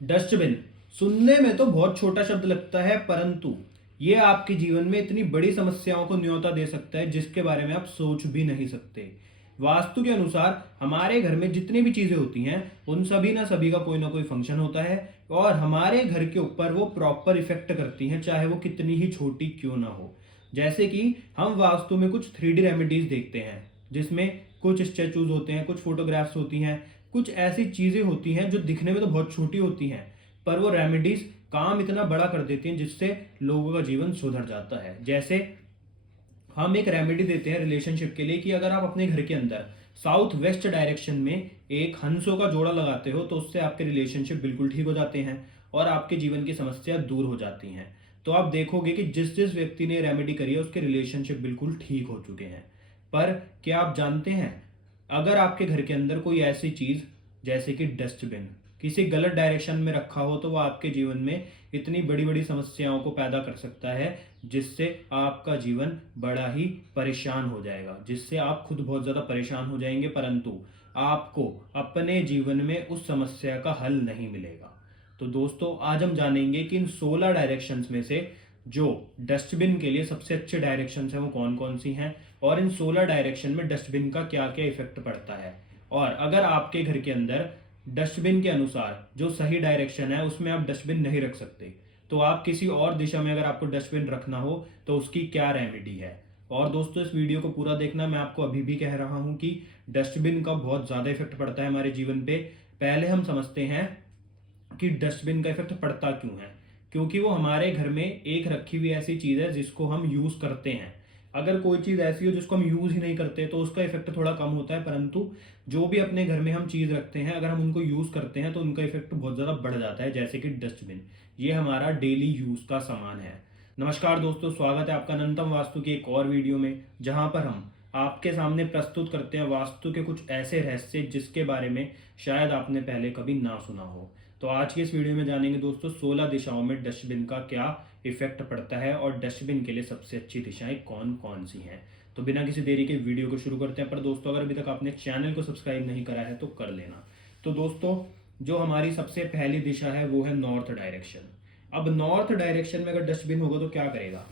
Dustbin सुनने में तो बहुत छोटा शब्द लगता है, परंतु ये आपके जीवन में इतनी बड़ी समस्याओं को न्योता दे सकता है जिसके बारे में आप सोच भी नहीं सकते। वास्तु के अनुसार हमारे घर में जितनी भी चीजें होती हैं उन सभी ना सभी का कोई ना कोई फंक्शन होता है और हमारे घर के ऊपर वो प्रॉपर इफेक्ट करती हैं, चाहे वो कितनी ही छोटी क्यों ना हो। जैसे कि हम वास्तु में कुछ 3D रेमेडीज देखते हैं जिसमें कुछ स्टेचूज होते हैं, कुछ फोटोग्राफ्स होती हैं, कुछ ऐसी चीजें होती हैं जो दिखने में तो बहुत छोटी होती हैं, पर वो रेमेडीज काम इतना बड़ा कर देती हैं जिससे लोगों का जीवन सुधर जाता है। जैसे हम एक रेमेडी देते हैं रिलेशनशिप के लिए कि अगर आप अपने घर के अंदर साउथ वेस्ट डायरेक्शन में एक हंसों का जोड़ा लगाते हो तो उससे आपके रिलेशनशिप बिल्कुल ठीक हो जाते हैं और आपके जीवन की समस्या दूर हो जाती हैं। तो आप देखोगे कि जिस जिस व्यक्ति ने रेमेडी करी है उसके रिलेशनशिप बिल्कुल ठीक हो चुके हैं। पर क्या आप जानते हैं, अगर आपके घर के अंदर कोई ऐसी चीज जैसे कि डस्टबिन किसी गलत डायरेक्शन में रखा हो तो वो आपके जीवन में इतनी बड़ी बड़ी समस्याओं को पैदा कर सकता है जिससे आपका जीवन बड़ा ही परेशान हो जाएगा, जिससे आप खुद बहुत ज़्यादा परेशान हो जाएंगे, परंतु आपको अपने जीवन में उस समस्या का हल नहीं मिलेगा। तो दोस्तों आज हम जानेंगे कि इन 16 डायरेक्शंस में से जो डस्टबिन के लिए सबसे अच्छे डायरेक्शंस हैं वो कौन कौन सी हैं और इन 16 डायरेक्शन में डस्टबिन का क्या क्या इफेक्ट पड़ता है। और अगर आपके घर के अंदर डस्टबिन के अनुसार जो सही डायरेक्शन है उसमें आप डस्टबिन नहीं रख सकते, तो आप किसी और दिशा में अगर आपको डस्टबिन रखना हो तो उसकी क्या रेमेडी है। और दोस्तों इस वीडियो को पूरा देखना, मैं आपको अभी भी कह रहा हूं कि डस्टबिन का बहुत ज़्यादा इफेक्ट पड़ता है हमारे जीवन पे। पहले हम समझते हैं कि डस्टबिन का इफेक्ट पड़ता क्यों है, क्योंकि वो हमारे घर में एक रखी हुई ऐसी चीज़ है जिसको हम यूज़ करते हैं। अगर कोई चीज़ ऐसी हो जिसको हम यूज़ ही नहीं करते तो उसका इफेक्ट थोड़ा कम होता है, परंतु जो भी अपने घर में हम चीज़ रखते हैं अगर हम उनको यूज़ करते हैं तो उनका इफेक्ट बहुत ज़्यादा बढ़ जाता है। जैसे कि डस्टबिन, ये हमारा डेली यूज़ का सामान है। नमस्कार दोस्तों, स्वागत है आपका अनंतम वास्तु की एक और वीडियो में, जहां पर हम आपके सामने प्रस्तुत करते हैं वास्तु के कुछ ऐसे रहस्य जिसके बारे में शायद आपने पहले कभी ना सुना हो। तो आज की इस वीडियो में जानेंगे दोस्तों 16 दिशाओं में डस्टबिन का क्या इफेक्ट पड़ता है और डस्टबिन के लिए सबसे अच्छी दिशाएं कौन कौन सी हैं। तो बिना किसी देरी के वीडियो को शुरू करते हैं। पर दोस्तों अगर अभी तक आपने चैनल को सब्सक्राइब नहीं करा है तो कर लेना। तो दोस्तों जो हमारी सबसे पहली दिशा है वो है नॉर्थ डायरेक्शन। अब नॉर्थ डायरेक्शन में अगर डस्टबिन होगा तो क्या करेगा,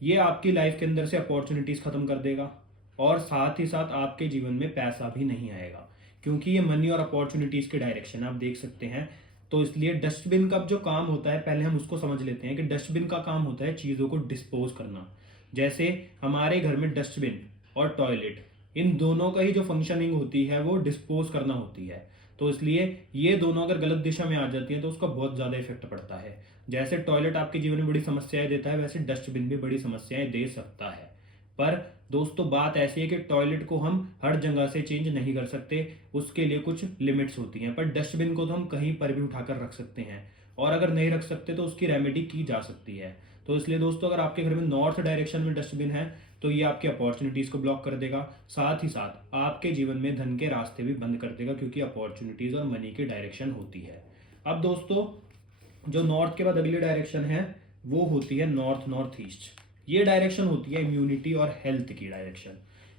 ये आपकी लाइफ के अंदर से अपॉर्चुनिटीज खत्म कर देगा और साथ ही साथ आपके जीवन में पैसा भी नहीं आएगा, क्योंकि ये मनी और अपॉर्चुनिटीज के डायरेक्शन आप देख सकते हैं। तो इसलिए डस्टबिन का जो काम होता है पहले हम उसको समझ लेते हैं कि डस्टबिन का काम होता है चीज़ों को डिस्पोज करना। जैसे हमारे घर में डस्टबिन और टॉयलेट, इन दोनों का ही जो फंक्शनिंग होती है वो डिस्पोज करना होती है। तो इसलिए ये दोनों अगर गलत दिशा में आ जाती हैं तो उसका बहुत ज़्यादा इफेक्ट पड़ता है। जैसे टॉयलेट आपके जीवन में बड़ी समस्याएं देता है वैसे डस्टबिन भी बड़ी समस्याएं दे सकता है। पर दोस्तों बात ऐसी है कि टॉयलेट को हम हर जगह से चेंज नहीं कर सकते, उसके लिए कुछ लिमिट्स होती हैं, पर डस्टबिन को तो हम कहीं पर भी उठाकर रख सकते हैं और अगर नहीं रख सकते तो उसकी रेमेडी की जा सकती है। तो इसलिए दोस्तों अगर आपके घर में नॉर्थ डायरेक्शन में डस्टबिन है तो ये आपकी अपॉर्चुनिटीज़ को ब्लॉक कर देगा, साथ ही साथ आपके जीवन में धन के रास्ते भी बंद कर देगा, क्योंकि अपॉर्चुनिटीज़ और मनी की डायरेक्शन होती है। अब दोस्तों जो नॉर्थ के बाद अगली डायरेक्शन है वो होती है नॉर्थ नॉर्थ ईस्ट। ये डायरेक्शन होती है इम्यूनिटी और हेल्थ की डायरेक्शन।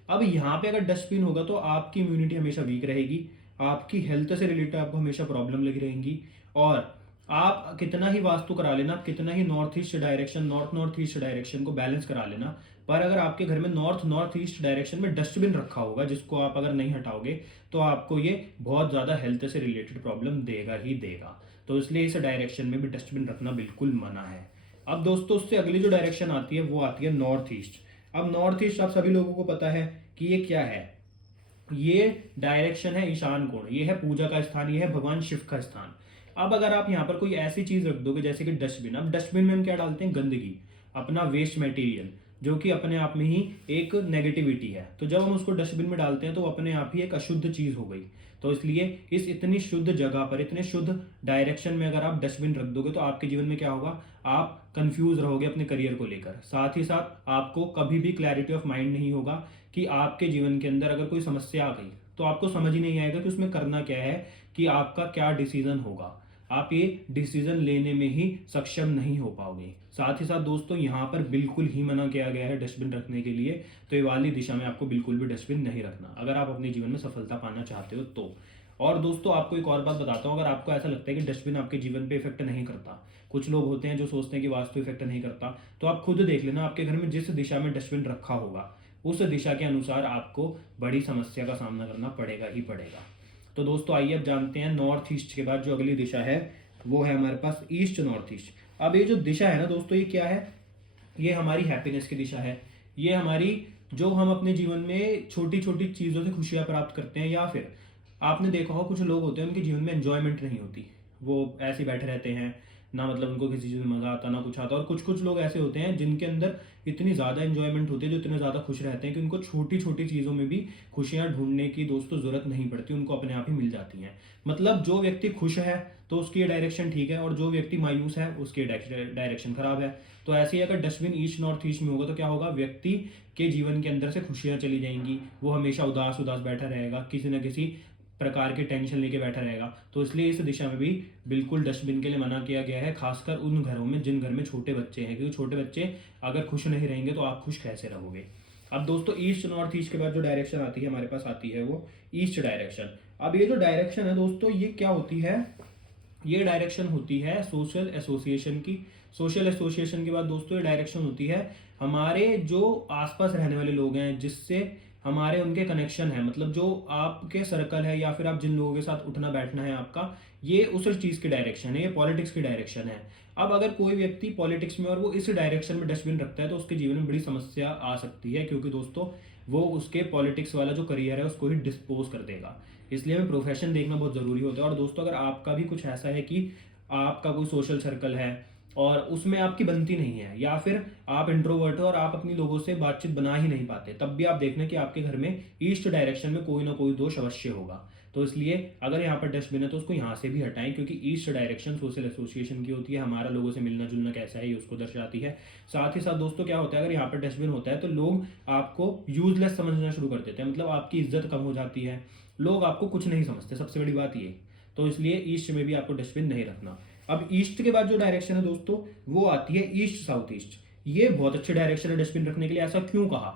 अब यहाँ पे अगर डस्टबिन होगा तो आपकी इम्यूनिटी हमेशा वीक रहेगी, आपकी हेल्थ से रिलेटेड आपको हमेशा प्रॉब्लम लगी रहेंगी और आप कितना ही वास्तु करा लेना, आप कितना ही north east direction north north east direction को बैलेंस करा लेना, पर अगर आपके घर में नॉर्थ नॉर्थ ईस्ट डायरेक्शन में डस्टबिन रखा होगा जिसको आप अगर नहीं हटाओगे तो आपको ये बहुत ज़्यादा हेल्थ से रिलेटेड प्रॉब्लम देगा ही देगा। तो इसलिए इस डायरेक्शन में भी डस्टबिन रखना बिल्कुल मना है। अब दोस्तों उससे अगली जो डायरेक्शन आती है वो आती है नॉर्थ ईस्ट। अब नॉर्थ ईस्ट आप सभी लोगों को पता है कि ये क्या है, ये डायरेक्शन है ईशान कोण, ये है पूजा का स्थान, ये है भगवान शिव का स्थान। अब अगर आप यहाँ पर कोई ऐसी चीज रख दोगे जैसे कि डस्टबिन, अब डस्टबिन में हम क्या डालते हैं, गंदगी, अपना वेस्ट मटेरियल, जो कि अपने आप में ही एक नेगेटिविटी है। तो जब हम उसको डस्टबिन में डालते हैं तो अपने आप ही एक अशुद्ध चीज हो गई। तो इसलिए इस इतनी शुद्ध जगह पर इतने शुद्ध डायरेक्शन में अगर आप डस्टबिन रख दोगे तो आपके जीवन में क्या होगा, आप कंफ्यूज रहोगे अपने करियर को लेकर, साथ ही साथ आपको कभी भी क्लैरिटी ऑफ माइंड नहीं होगा कि आपके जीवन के अंदर अगर कोई समस्या आ गई तो आपको समझ ही नहीं आएगा कि उसमें करना क्या है, कि आपका क्या डिसीजन होगा। आप ये डिसीजन लेने में ही सक्षम नहीं हो पाओगे। साथ ही साथ दोस्तों यहाँ पर बिल्कुल ही मना किया गया है डस्टबिन रखने के लिए, तो ये वाली दिशा में आपको बिल्कुल भी डस्टबिन नहीं रखना अगर आप अपने जीवन में सफलता पाना चाहते हो तो। और दोस्तों आपको एक और बात बताता हूँ, अगर आपको ऐसा लगता है कि डस्टबिन आपके जीवन पे इफेक्ट नहीं करता, कुछ लोग होते हैं जो सोचते हैं कि वास्तु इफेक्ट नहीं करता, तो आप खुद देख लेना आपके घर में जिस दिशा में डस्टबिन रखा होगा उस दिशा के अनुसार आपको बड़ी समस्या का सामना करना पड़ेगा ही पड़ेगा। तो दोस्तों आइए अब जानते हैं नॉर्थ ईस्ट के बाद जो अगली दिशा है वो है हमारे पास ईस्ट नॉर्थ ईस्ट। अब ये जो दिशा है ना दोस्तों, ये क्या है? ये हमारी हैप्पीनेस की दिशा है। ये हमारी, जो हम अपने जीवन में छोटी छोटी चीज़ों से खुशियाँ प्राप्त करते हैं, या फिर आपने देखा हो कुछ लोग होते हैं उनके जीवन में एंजॉयमेंट नहीं होती, वो ऐसे ही बैठे रहते हैं, ना मतलब उनको किसी चीज़ में मज़ा आता ना कुछ आता। और कुछ कुछ लोग ऐसे होते हैं जिनके अंदर इतनी ज़्यादा एंजॉयमेंट होती है, जो इतने ज़्यादा खुश रहते हैं कि उनको छोटी छोटी चीज़ों में भी खुशियाँ ढूंढने की दोस्तों ज़रूरत नहीं पड़ती, उनको अपने आप ही मिल जाती हैं। मतलब जो व्यक्ति खुश है तो उसकी ये डायरेक्शन ठीक है, और जो व्यक्ति मायूस है उसकी डायरेक्शन खराब है। तो ऐसे ही अगर डस्टबिन ईस्ट नॉर्थ ईस्ट में होगा तो क्या होगा? व्यक्ति के जीवन के अंदर से खुशियां चली जाएंगी, वो हमेशा उदास उदास बैठा रहेगा, किसी न किसी प्रकार के टेंशन लेके बैठा रहेगा। तो इसलिए इस दिशा में भी बिल्कुल डस्टबिन के लिए मना किया गया है, खासकर उन घरों में जिन घर में छोटे बच्चे हैं, क्योंकि छोटे बच्चे अगर खुश नहीं रहेंगे तो आप खुश कैसे रहोगे। अब दोस्तों ईस्ट नॉर्थ ईस्ट के बाद जो डायरेक्शन आती है हमारे पास, आती है वो ईस्ट डायरेक्शन। अब ये जो डायरेक्शन है दोस्तों, ये क्या होती है? ये डायरेक्शन होती है सोशल एसोसिएशन की। सोशल एसोसिएशन के बाद दोस्तों ये डायरेक्शन होती है हमारे जो आसपास रहने वाले लोग हैं, जिससे हमारे उनके कनेक्शन है, मतलब जो आपके सर्कल है या फिर आप जिन लोगों के साथ उठना बैठना है आपका, ये उस चीज़ की डायरेक्शन है, ये पॉलिटिक्स की डायरेक्शन है। अब अगर कोई व्यक्ति पॉलिटिक्स में और वो इस डायरेक्शन में डस्टबिन रखता है तो उसके जीवन में बड़ी समस्या आ सकती है, क्योंकि दोस्तों वो उसके पॉलिटिक्स वाला जो करियर है उसको ही डिस्पोज कर देगा। इसलिए हमें प्रोफेशन देखना बहुत ज़रूरी होता है। और दोस्तों अगर आपका भी कुछ ऐसा है कि आपका कोई सोशल सर्कल है और उसमें आपकी बनती नहीं है, या फिर आप इंट्रोवर्ट हो और आप अपनी लोगों से बातचीत बना ही नहीं पाते, तब भी आप देखना कि आपके घर में ईस्ट डायरेक्शन में कोई ना कोई दोष अवश्य होगा। तो इसलिए अगर यहाँ पर डस्टबिन है तो उसको यहाँ से भी हटाएं, क्योंकि ईस्ट डायरेक्शन सोशल एसोसिएशन की होती है, हमारा लोगों से मिलना जुलना कैसा है ये उसको दर्शाती है। साथ ही साथ दोस्तों क्या होता है, अगर यहाँ पर डस्टबिन होता है तो लोग आपको यूजलेस समझना शुरू कर देते हैं, मतलब आपकी इज्जत कम हो जाती है, लोग आपको कुछ नहीं समझते, सबसे बड़ी बात ये। तो इसलिए ईस्ट में भी आपको डस्टबिन नहीं रखना। अब ईस्ट के बाद जो डायरेक्शन है दोस्तों वो आती है ईस्ट साउथ ईस्ट। ये बहुत अच्छे डायरेक्शन है डस्टबिन रखने के लिए। ऐसा क्यों कहा?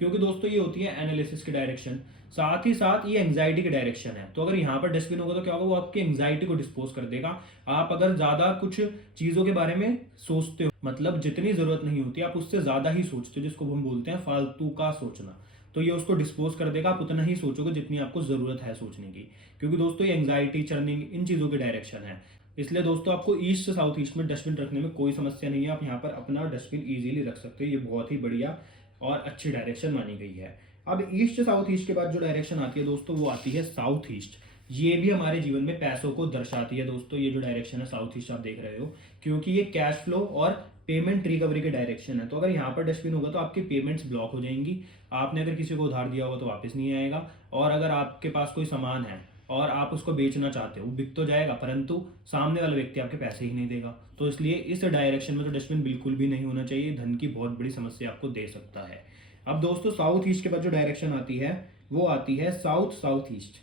क्योंकि दोस्तों ये होती है एनालिसिस की डायरेक्शन, साथ ही साथ ये एंग्जाइटी की डायरेक्शन है। तो अगर यहाँ पर डस्टबिन होगा तो क्या होगा? वो आपकी एंग्जाइटी को डिस्पोज कर देगा। आप अगर ज्यादा कुछ चीजों के बारे में सोचते हो, मतलब जितनी जरूरत नहीं होती आप उससे ज्यादा ही सोचते हो, जिसको हम बोलते हैं फालतू का सोचना, तो ये उसको डिस्पोज कर देगा। आप उतना ही सोचोगे जितनी आपको जरूरत है सोचने की, क्योंकि दोस्तों ये एंग्जाइटी, चर्निंग, इन चीजों की डायरेक्शन है। इसलिए दोस्तों आपको ईस्ट से साउथ ईस्ट में डस्टबिन रखने में कोई समस्या नहीं है, आप यहाँ पर अपना डस्टबिन इजीली रख सकते हो। ये बहुत ही बढ़िया और अच्छी डायरेक्शन मानी गई है। अब ईस्ट से साउथ ईस्ट के बाद जो डायरेक्शन आती है दोस्तों वो आती है साउथ ईस्ट। ये भी हमारे जीवन में पैसों को दर्शाती है दोस्तों। ये जो डायरेक्शन है साउथ ईस्ट आप देख रहे हो, क्योंकि ये कैश फ्लो और पेमेंट रिकवरी के डायरेक्शन है। तो अगर यहाँ पर डस्टबिन होगा तो आपकी पेमेंट्स ब्लॉक हो जाएंगी, आपने अगर किसी को उधार दिया होगा तो वापस नहीं आएगा, और अगर आपके पास कोई सामान है और आप उसको बेचना चाहते हो, वो बिक तो जाएगा परंतु सामने वाला व्यक्ति आपके पैसे ही नहीं देगा। तो इसलिए इस डायरेक्शन में तो डस्टबिन बिल्कुल भी नहीं होना चाहिए, धन की बहुत बड़ी समस्या आपको दे सकता है। अब दोस्तों साउथ ईस्ट के बाद जो डायरेक्शन आती है वो आती है साउथ साउथ ईस्ट।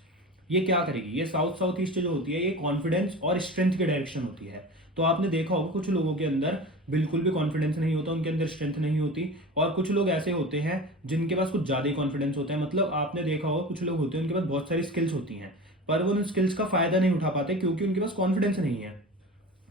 ये क्या करेगी? ये साउथ साउथ ईस्ट जो होती है ये कॉन्फिडेंस और स्ट्रेंथ की डायरेक्शन होती है। तो आपने देखा होगा कुछ लोगों के अंदर बिल्कुल भी कॉन्फिडेंस नहीं होता, उनके अंदर स्ट्रेंथ नहीं होती, और कुछ लोग ऐसे होते हैं जिनके पास कुछ ज्यादा ही कॉन्फिडेंस होता है। मतलब आपने देखा होगा कुछ लोग होते हैं उनके पास बहुत सारी स्किल्स होती हैं, पर वो उन स्किल्स का फायदा नहीं उठा पाते क्योंकि उनके पास कॉन्फिडेंस नहीं है।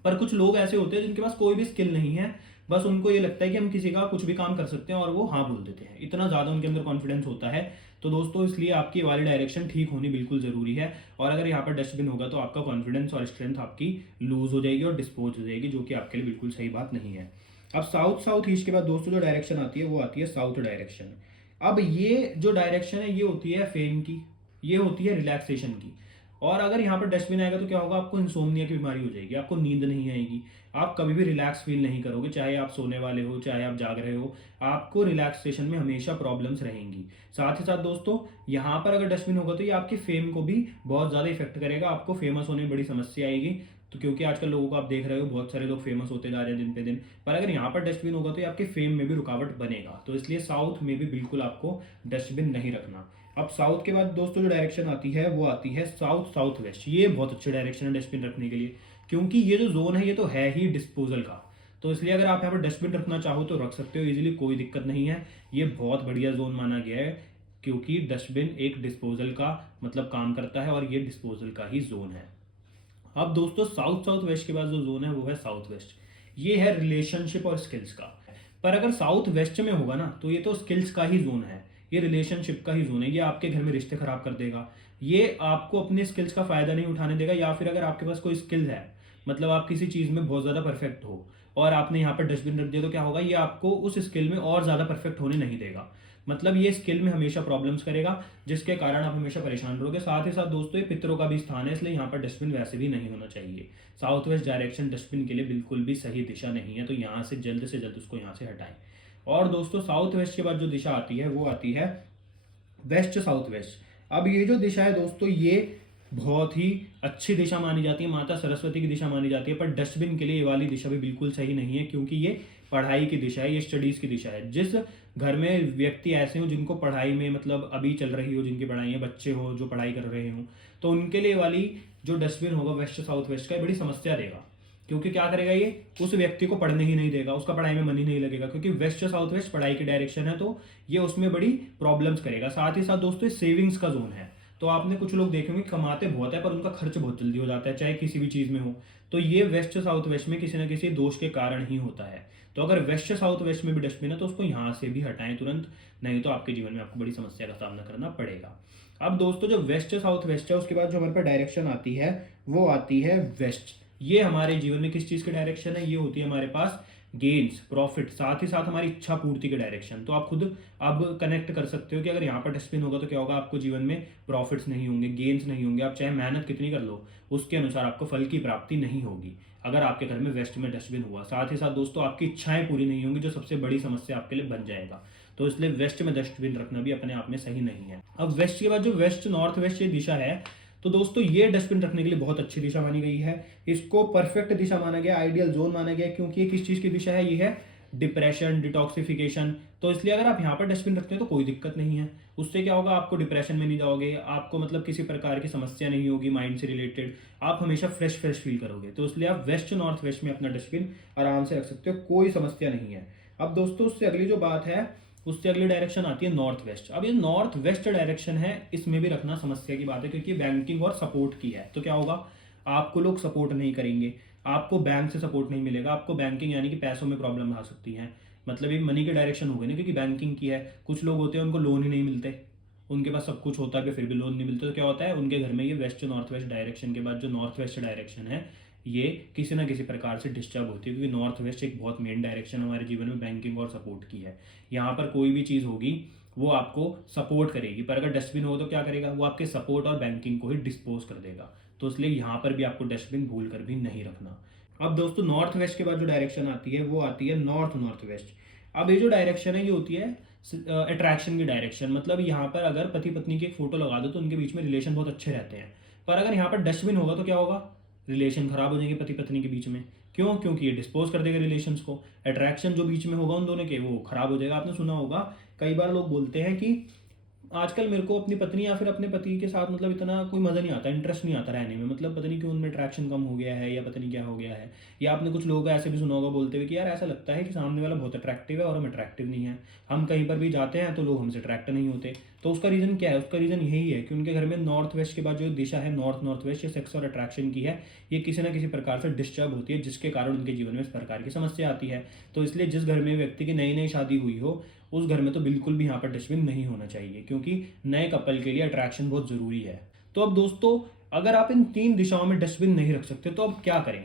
पर कुछ लोग ऐसे होते हैं जिनके पास कोई भी स्किल नहीं है, बस उनको ये लगता है कि हम किसी का कुछ भी काम कर सकते हैं और वो हाँ बोल देते हैं, इतना ज़्यादा उनके अंदर कॉन्फिडेंस होता है। तो दोस्तों इसलिए आपकी वाली डायरेक्शन ठीक होनी बिल्कुल ज़रूरी है, और अगर यहाँ पर डस्टबिन होगा तो आपका कॉन्फिडेंस और स्ट्रेंथ आपकी लूज हो जाएगी और डिस्पोज हो जाएगी, जो कि आपके लिए बिल्कुल सही बात नहीं है। अब साउथ साउथ ईस्ट के बाद दोस्तों जो डायरेक्शन आती है वो आती है साउथ डायरेक्शन। अब ये जो डायरेक्शन है ये होती है फेम की, ये होती है रिलैक्सेशन की। और अगर यहाँ पर डस्टबिन आएगा तो क्या होगा? आपको इंसोम्निया की बीमारी हो जाएगी, आपको नींद नहीं आएगी, आप कभी भी रिलैक्स फील नहीं करोगे, चाहे आप सोने वाले हो चाहे आप जाग रहे हो, आपको रिलैक्सेशन में हमेशा प्रॉब्लम्स रहेंगी। साथ ही साथ दोस्तों यहाँ पर अगर डस्टबिन होगा तो ये आपकी फेम को भी बहुत ज़्यादा इफेक्ट करेगा, आपको फेमस होने में बड़ी समस्या आएगी। तो क्योंकि आजकल लोगों को आप देख रहे हो बहुत सारे लोग फेमस होते जा रहे हैं दिन पे दिन, पर अगर यहाँ पर डस्टबिन होगा तो ये आपके फेम में भी रुकावट बनेगा। तो इसलिए साउथ में भी बिल्कुल आपको डस्टबिन नहीं रखना। अब साउथ के बाद दोस्तों जो डायरेक्शन आती है वो आती है साउथ साउथ वेस्ट। ये बहुत अच्छी डायरेक्शन है डस्टबिन रखने के लिए, क्योंकि ये जो जोन है ये तो है ही डिस्पोजल का। तो इसलिए अगर आप यहाँ पर डस्टबिन रखना चाहो तो रख सकते हो इजीली, कोई दिक्कत नहीं है। ये बहुत बढ़िया जोन माना गया है क्योंकि डस्टबिन एक डिस्पोजल का मतलब काम करता है और ये डिस्पोजल का ही जोन है। अब दोस्तों साउथ साउथ वेस्ट के बाद जो जोन है वो है साउथ वेस्ट। ये है रिलेशनशिप और स्किल्स का। पर अगर साउथ वेस्ट में होगा ना तो ये तो स्किल्स का ही जोन है, ये रिलेशनशिप का ही जोन है। ये आपके घर में रिश्ते खराब कर देगा, ये आपको अपने स्किल्स का फायदा नहीं उठाने देगा। या फिर अगर आपके पास कोई स्किल है, मतलब आप किसी चीज में बहुत ज्यादा परफेक्ट हो और आपने यहाँ पर डस्टबिन रख दिया, तो क्या होगा, ये आपको उस स्किल में और ज्यादा परफेक्ट होने नहीं देगा। मतलब ये स्किल में हमेशा प्रॉब्लम्स करेगा, जिसके कारण आप हमेशा परेशान रहोगे। साथ ही साथ दोस्तों ये पितरों का भी स्थान है, इसलिए यहाँ पर डस्टबिन वैसे भी नहीं होना चाहिए। साउथ वेस्ट डायरेक्शन डस्टबिन के लिए बिल्कुल भी सही दिशा नहीं है, तो यहाँ से जल्द उसको यहाँ से हटाएं। और दोस्तों साउथ वेस्ट के बाद जो दिशा आती है वो आती है वेस्ट साउथ वेस्ट। अब ये जो दिशा है दोस्तों, ये बहुत ही अच्छी दिशा मानी जाती है, माता सरस्वती की दिशा मानी जाती है। पर डस्टबिन के लिए ये वाली दिशा भी बिल्कुल सही नहीं है, क्योंकि ये पढ़ाई की दिशा है, ये स्टडीज की दिशा है। जिस घर में व्यक्ति ऐसे हो जिनको पढ़ाई में मतलब अभी चल रही हो, जिनकी पढ़ाई है, बच्चे हो जो पढ़ाई कर रहे हो, तो उनके लिए वाली जो डस्टबिन होगा वेस्ट साउथ वेस्ट का, ये बड़ी समस्या देगा। क्योंकि क्या करेगा, ये उस व्यक्ति को पढ़ने ही नहीं देगा, उसका पढ़ाई में मन ही नहीं लगेगा। क्योंकि वेस्ट साउथ वेस्ट पढ़ाई की डायरेक्शन है, तो ये उसमें बड़ी प्रॉब्लम्स करेगा। साथ ही साथ दोस्तों सेविंग्स का जोन है, तो आपने कुछ लोग देखे होंगे कमाते बहुत है पर उनका खर्च बहुत जल्दी हो जाता है, चाहे किसी भी चीज में हो। तो ये वेस्ट साउथ वेस्ट में किसी ना किसी दोष के कारण ही होता है। तो अगर वेस्ट साउथ वेस्ट में भी डस्टबिन है तो उसको यहाँ से भी हटाएं तुरंत, नहीं तो आपके जीवन में आपको बड़ी समस्या का सामना करना पड़ेगा। अब दोस्तों जो वेस्ट साउथ वेस्ट है, उसके बाद जो हमारे पास डायरेक्शन आती है वो आती है वेस्ट। ये हमारे जीवन में किस चीज की डायरेक्शन है, ये होती है हमारे पास गेन्स, प्रॉफिट, साथ ही साथ हमारी इच्छा पूर्ति की डायरेक्शन। तो आप खुद अब कनेक्ट कर सकते हो कि अगर यहाँ पर डस्टबिन होगा तो क्या होगा, आपको जीवन में प्रॉफिट्स नहीं होंगे, गेन्स नहीं होंगे। आप चाहे मेहनत कितनी कर लो, उसके अनुसार आपको फल की प्राप्ति नहीं होगी अगर आपके घर में वेस्ट में डस्टबिन हुआ। साथ ही साथ दोस्तों आपकी इच्छाएं पूरी नहीं होंगी, जो सबसे बड़ी समस्या आपके लिए बन जाएगा। तो इसलिए वेस्ट में डस्टबिन रखना भी अपने आप में सही नहीं है। अब वेस्ट के बाद जो वेस्ट नॉर्थ वेस्ट ये दिशा है, तो दोस्तों ये डस्टबिन रखने के लिए बहुत अच्छी दिशा मानी गई है। इसको परफेक्ट दिशा माना गया, आइडियल जोन माना गया, क्योंकि ये किस चीज की दिशा है, ये है डिप्रेशन, डिटॉक्सिफिकेशन। तो इसलिए अगर आप यहाँ पर डस्टबिन रखते हैं तो कोई दिक्कत नहीं है। उससे क्या होगा, आपको डिप्रेशन में नहीं जाओगे, आपको मतलब किसी प्रकार की समस्या नहीं होगी माइंड से रिलेटेड, आप हमेशा फ्रेश फ्रेश फील करोगे। तो इसलिए आप वेस्ट नॉर्थ वेस्ट में अपना डस्टबिन आराम से रख सकते हो, कोई समस्या नहीं है। अब दोस्तों उससे अगली जो बात है, उससे अगली डायरेक्शन आती है नॉर्थ वेस्ट। अब ये नॉर्थ वेस्ट डायरेक्शन है, इसमें भी रखना समस्या की बात है, क्योंकि बैंकिंग और सपोर्ट की है। तो क्या होगा, आपको लोग सपोर्ट नहीं करेंगे, आपको बैंक से सपोर्ट नहीं मिलेगा, आपको बैंकिंग यानी कि पैसों में प्रॉब्लम आ सकती है। मतलब ये मनी के डायरेक्शन हो गई ना, क्योंकि बैंकिंग की है। कुछ लोग होते हैं उनको लोन ही नहीं मिलते, उनके पास सब कुछ होता है फिर भी लोन नहीं मिलते। तो क्या होता है, उनके घर में ये वेस्ट नॉर्थ वेस्ट डायरेक्शन के बाद जो नॉर्थ वेस्ट डायरेक्शन है, ये किसी ना किसी प्रकार से डिस्टर्ब होती है। क्योंकि नॉर्थ वेस्ट एक बहुत मेन डायरेक्शन हमारे जीवन में बैंकिंग और सपोर्ट की है। यहाँ पर कोई भी चीज़ होगी वो आपको सपोर्ट करेगी, पर अगर डस्टबिन हो तो क्या करेगा, वो आपके सपोर्ट और बैंकिंग को ही डिस्पोज कर देगा। तो इसलिए यहाँ पर भी आपको डस्टबिन भूल कर भी नहीं रखना। अब दोस्तों नॉर्थ वेस्ट के बाद जो डायरेक्शन आती है वो आती है नॉर्थ नॉर्थ वेस्ट। अब ये जो डायरेक्शन है ये होती है अट्रैक्शन की डायरेक्शन। मतलब यहाँ पर अगर पति पत्नी की एक फोटो लगा दो तो उनके बीच में रिलेशन बहुत अच्छे रहते हैं। पर अगर यहाँ पर डस्टबिन होगा तो क्या होगा, रिलेशन खराब हो जाएंगे पति पत्नी के बीच में। क्यों, क्योंकि ये डिस्पोज कर देगा रिलेशंस को। अट्रैक्शन जो बीच में होगा उन दोनों के, वो खराब हो जाएगा। आपने सुना होगा कई बार लोग बोलते हैं कि आजकल मेरे को अपनी पत्नी या फिर अपने पति के साथ मतलब इतना कोई मजा नहीं आता, इंटरेस्ट नहीं आता रहने में, मतलब पता नहीं क्यों उनमें अट्रैक्शन कम हो गया है या पता नहीं क्या हो गया है। या आपने कुछ लोग ऐसे भी सुना होगा बोलते हुए कि यार ऐसा लगता है कि सामने वाला बहुत अट्रैक्टिव है और हम अट्रैक्टिव नहीं है, हम कहीं पर भी जाते हैं तो लोग हमसे अट्रैक्ट नहीं होते। तो उसका रीजन क्या है, उसका रीजन यही है कि उनके घर में नॉर्थ वेस्ट के बाद जो दिशा है नॉर्थ नॉर्थ वेस्ट, ये सेक्स और अट्रैक्शन की है, ये किसी ना किसी प्रकार से डिस्टर्ब होती है, जिसके कारण उनके जीवन में इस प्रकार की समस्या आती है। तो इसलिए जिस घर में व्यक्ति की नई नई शादी हुई हो, उस घर में तो बिल्कुल भी यहाँ पर डस्टबिन नहीं होना चाहिए, क्योंकि नए कपल के लिए अट्रैक्शन बहुत जरूरी है। तो अब दोस्तों अगर आप इन तीन दिशाओं में डस्टबिन नहीं रख सकते तो अब क्या करें।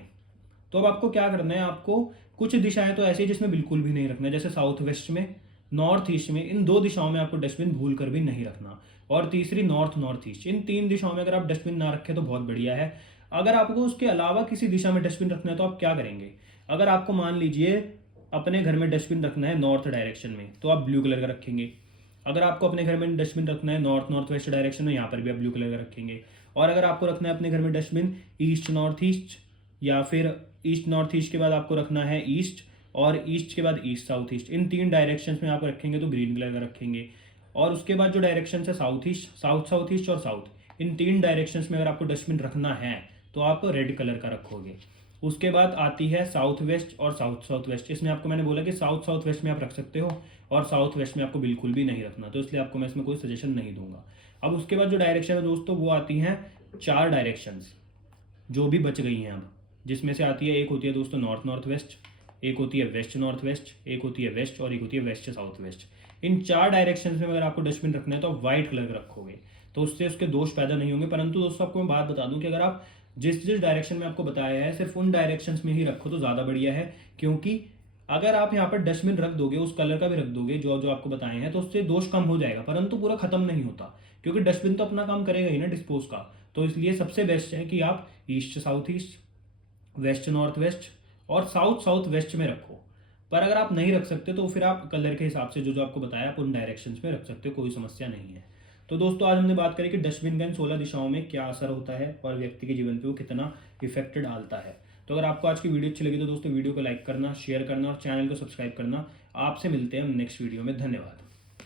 तो अब आपको क्या करना है, आपको कुछ दिशाएं तो ऐसी जिसमें बिल्कुल भी नहीं रखना है, जैसे साउथ वेस्ट में, नॉर्थ ईस्ट में, इन दो दिशाओं में आपको डस्टबिन भूल कर भी नहीं रखना। और तीसरी नॉर्थ नॉर्थ ईस्ट, इन तीन दिशाओं में अगर आप डस्टबिन ना रखें तो बहुत बढ़िया है। अगर आपको उसके अलावा किसी दिशा में डस्टबिन रखना है तो आप क्या करेंगे। अगर आपको मान लीजिए अपने घर में डस्टबिन रखना है नॉर्थ डायरेक्शन में, तो आप ब्लू कलर का रखेंगे। अगर आपको अपने घर में डस्टबिन रखना है नॉर्थ नॉर्थ वेस्ट डायरेक्शन में, यहाँ पर भी आप ब्लू कलर का रखेंगे। और अगर आपको रखना है अपने घर में डस्टबिन ईस्ट नॉर्थ ईस्ट, या फिर ईस्ट नॉर्थ ईस्ट के बाद आपको रखना है ईस्ट, और ईस्ट के बाद ईस्ट साउथ ईस्ट, इन तीन डायरेक्शंस में आप रखेंगे तो ग्रीन कलर का रखेंगे। और उसके बाद जो डायरेक्शन है south east, south south east और साउथ, इन तीन डायरेक्शंस में अगर आपको डस्टबिन रखना है तो आप रेड कलर का रखोगे। उसके बाद आती है साउथ वेस्ट और साउथ साउथ वेस्ट। इसमें आपको मैंने बोला कि साउथ साउथ वेस्ट में आप रख सकते हो और साउथ वेस्ट में आपको बिल्कुल भी नहीं रखना, तो इसलिए आपको मैं इसमें कोई सजेशन नहीं दूंगा। अब उसके बाद जो डायरेक्शन है दोस्तों वो आती हैं 4 डायरेक्शंस जो भी बच गई हैं अब, जिसमें से आती है, एक होती है दोस्तों नॉर्थ नॉर्थ वेस्ट, एक होती है वेस्ट नॉर्थ वेस्ट, एक होती है वेस्ट और एक होती है वेस्ट साउथ वेस्ट। इन 4 डायरेक्शंस में अगर आपको डस्टबिन रखना है तो आप व्हाइट कलर का रखोगे, तो उससे उसके दोष पैदा नहीं होंगे। परंतु दोस्तों आपको मैं बात बता दूं कि अगर आप जिस जिस डायरेक्शन में आपको बताया है सिर्फ उन डायरेक्शंस में ही रखो तो ज़्यादा बढ़िया है, क्योंकि अगर आप यहाँ पर डस्टबिन रख दोगे, उस कलर का भी रख दोगे जो जो आपको बताए हैं, तो उससे दोष कम हो जाएगा, परंतु पूरा खत्म नहीं होता, क्योंकि डस्टबिन तो अपना काम करेगा ही ना डिस्पोज का। तो इसलिए सबसे बेस्ट है कि आप east south east, west north west और साउथ साउथ वेस्ट में रखो। पर अगर आप नहीं रख सकते तो फिर आप कलर के हिसाब से जो जो आपको बताया आप उन डायरेक्शंस में रख सकते हो, कोई समस्या नहीं है। तो दोस्तों आज हमने बात करी कि डस्टबिन का इन 16 दिशाओं में क्या असर होता है और व्यक्ति के जीवन पे वो कितना इफेक्ट डालता है। तो अगर आपको आज की वीडियो अच्छी लगी तो दोस्तों वीडियो को लाइक करना, शेयर करना और चैनल को सब्सक्राइब करना। आपसे मिलते हैं हम नेक्स्ट वीडियो में। धन्यवाद।